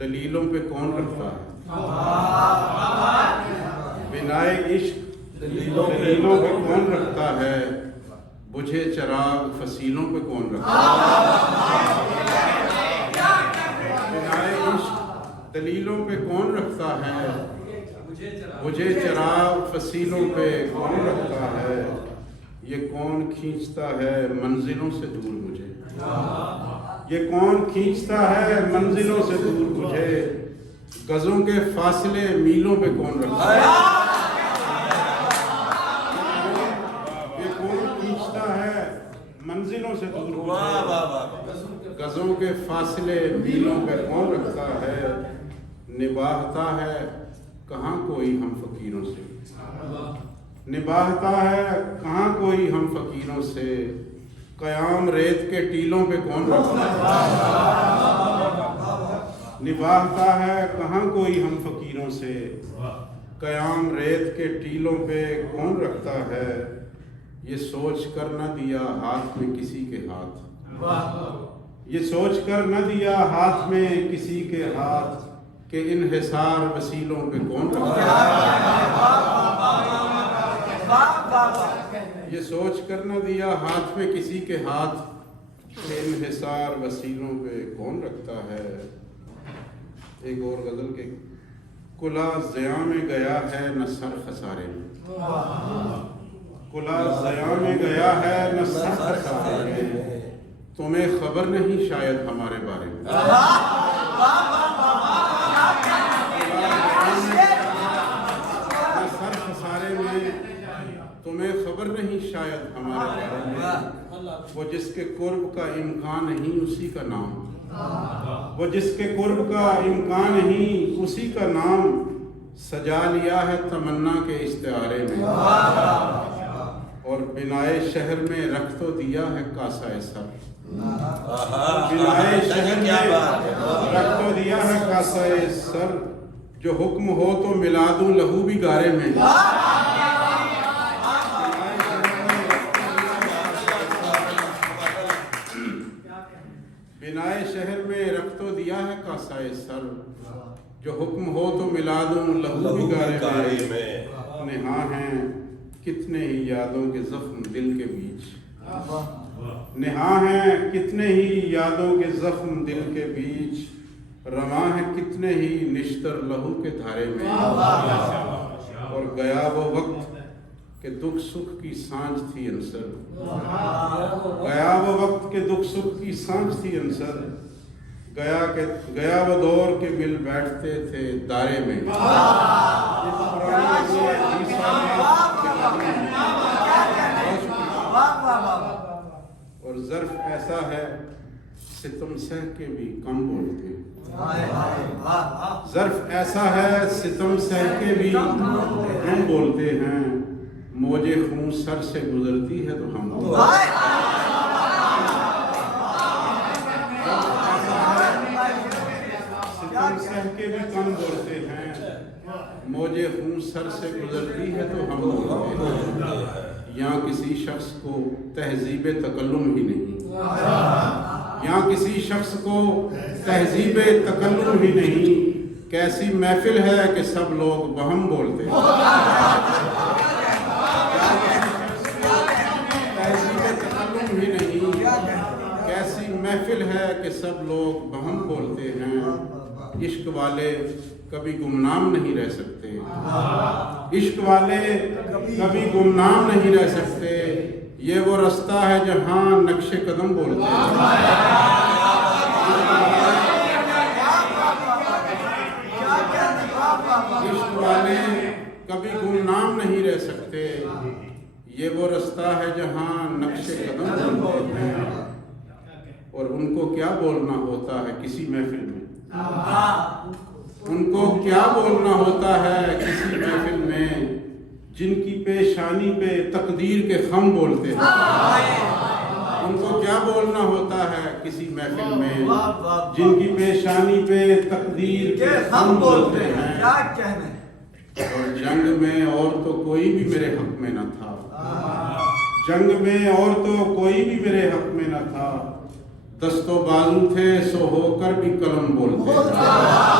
دلیلوں پہ کون رکھتا ہے؟ بنائے عشق دلیلوں پہ کون رکھتا ہے؟ بجھے چراغ فصیلوں پہ کون رکھتا ہے؟ بنائے عشق دلیلوں پہ کون رکھتا ہے؟ بجھے چراغ فصیلوں پہ کون رکھتا ہے؟ یہ کون کھینچتا ہے منزلوں سے دور مجھے؟ یہ کون کھینچتا ہے منزلوں سے دور مجھے؟ گزوں کے فاصلے میلوں پہ کون رکھتا ہے؟ یہ کون کھینچتا ہے منزلوں سے دور مجھے؟ گزوں کے فاصلے میلوں پہ کون رکھتا ہے؟ نباہتا ہے کہاں کوئی ہم فقیروں سے، نباہتا ہے کہاں کوئی ہم فقیروں سے؟ قیام ریت کے ٹیلوں پہ کون رکھتا ہے؟ نباہتا ہے کہاں کوئی ہم فقیروں سے؟ قیام ریت کے ٹیلوں پہ کون رکھتا ہے؟ یہ سوچ کر نہ دیا ہاتھ میں کسی کے ہاتھ، یہ سوچ کر نہ دیا ہاتھ میں کسی کے ہاتھ کہ انحصار وسیلوں پہ کون رکھتا ہے؟ یہ سوچ کر نہ دیا ہاتھ میں کسی کے ہاتھ کہ انحصار وسیلوں پہ کون رکھتا ہے؟ ایک اور غزل کے کلا ضیاء میں گیا ہے نہ سر خسارے میں، کلا ضیاء میں گیا ہے نہ سر خسارے میں، تمہیں خبر نہیں شاید ہمارے بارے میں، سر خسارے میں تمہیں خبر نہیں شاید ہمارے بارے میں، وہ جس کے قرب کا امکان نہیں اسی کا نام، وہ جس کے قرب کا امکان نہیں اسی کا نام، سجا لیا ہے تمنا کے استعارے میں، اور بنائے شہر میں رکھ تو دیا ہے کاسہ سر، بنائے شہر میں رکھ تو دیا ہے کاسہ سر، جو حکم ہو تو ملا دوں لہو بھی گارے میں، بنائے شہر میں رکھ تو دیا ہے کاسہ سر، جو حکم ہو تو ملا دوں لہو بھی گارے میں، نہاں ہیں کتنے ہی یادوں کے زخم دل کے بیچ، نہاں ہیں کتنے ہی یادوں کے زخم دل کے بیچ، رواں ہیں کتنے ہی نشتر لہو کے دھارے میں، اور گیا وہ وقت کہ دکھ سکھ کی سانجھ تھی انصر، گیا وہ وقت کہ دکھ سکھ کی سانجھ تھی انصر، گیا وہ دور کے مل بیٹھتے تھے دارے میں، اور ظرف ایسا ہے ستم سہ کے بھی کم بولتے ہیں، ظرف ایسا ہے ستم سہ کے بھی کم بولتے ہیں، موجے خون سر سے گزرتی ہے تو ہم ستم سہ کے بھی کم بولتے ہیں، موجے خون سر سے گزرتی ہے تو ہم بولتے ہیں، یہاں کسی شخص کو تہذیب تکلم ہی نہیں، یہاں کسی شخص کو تہذیب تکلم ہی نہیں، کیسی محفل ہے کہ سب لوگ بہم بولتے ہیں، تہذیب تکلم ہی نہیں، کیسی محفل ہے کہ سب لوگ بہم بولتے ہیں، عشق والے کبھی گمنام نہیں رہ سکتے، عشق والے کبھی گمنام نہیں رہ سکتے، یہ وہ رستہ ہے جہاں نقش قدم بولتے ہیں، عشق والے کبھی گمنام نہیں رہ سکتے، یہ وہ رستہ ہے جہاں نقش قدم بولتے ہیں، اور ان کو کیا بولنا ہوتا ہے کسی محفل میں، ان کو کیا بولنا ہوتا ہے کسی محفل میں، جن کی پیشانی پہ تقدیر کے خم بولتے ہیں، ان کو کیا بولنا ہوتا ہے کسی محفل میں، جن کی پیشانی پہ تقدیر کے خم بولتے ہیں، اور جنگ میں اور تو کوئی بھی میرے حق میں نہ تھا، جنگ میں اور تو کوئی بھی میرے حق میں نہ تھا، دست و بازو تھے سو ہو کر بھی قلم بولتے ہیں،